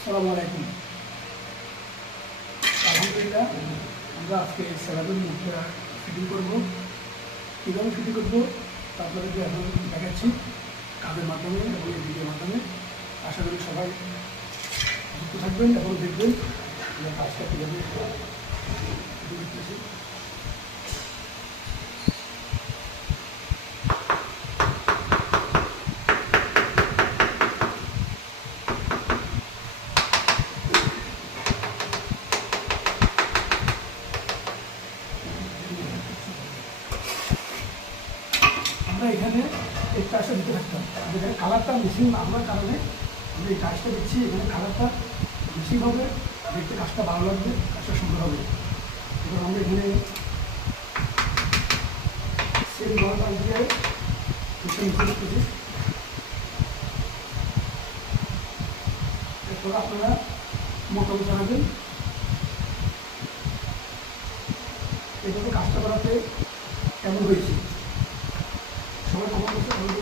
আসসালামু আলাইকুম। আলহামদুলিল্লাহ, আমরা আজকে স্যালাডের মুখটা ফিটিং করবো। কীভাবে ফিটিং করবো তা আপনাদেরকে এখন দেখাচ্ছি কাজের মাধ্যমে এবং এই ভিডিওর মাধ্যমে। আশা করি সবাই যুক্ত থাকবেন এবং দেখবেন আমরা কাজটা কীভাবে করতেছি। আমরা এখানে এই টাইসটা দিতে থাকতাম, যেখানে কালারটা মিসিং আমার কারণে আমরা এই টাইসটা দিচ্ছি। এখানে কালারটা মিসিং হবে, দেখতে কাজটা ভালো লাগবে, কাজটা সুন্দর হবে। এবার আমরা এখানে সেম রং টাইস দিয়ে মিশে করতেছি। এরপর আপনারা মতামত জানাবেন এভাবে কাজটা করাতে কেমন হয়েছে। সবাই কমেন্ট করতে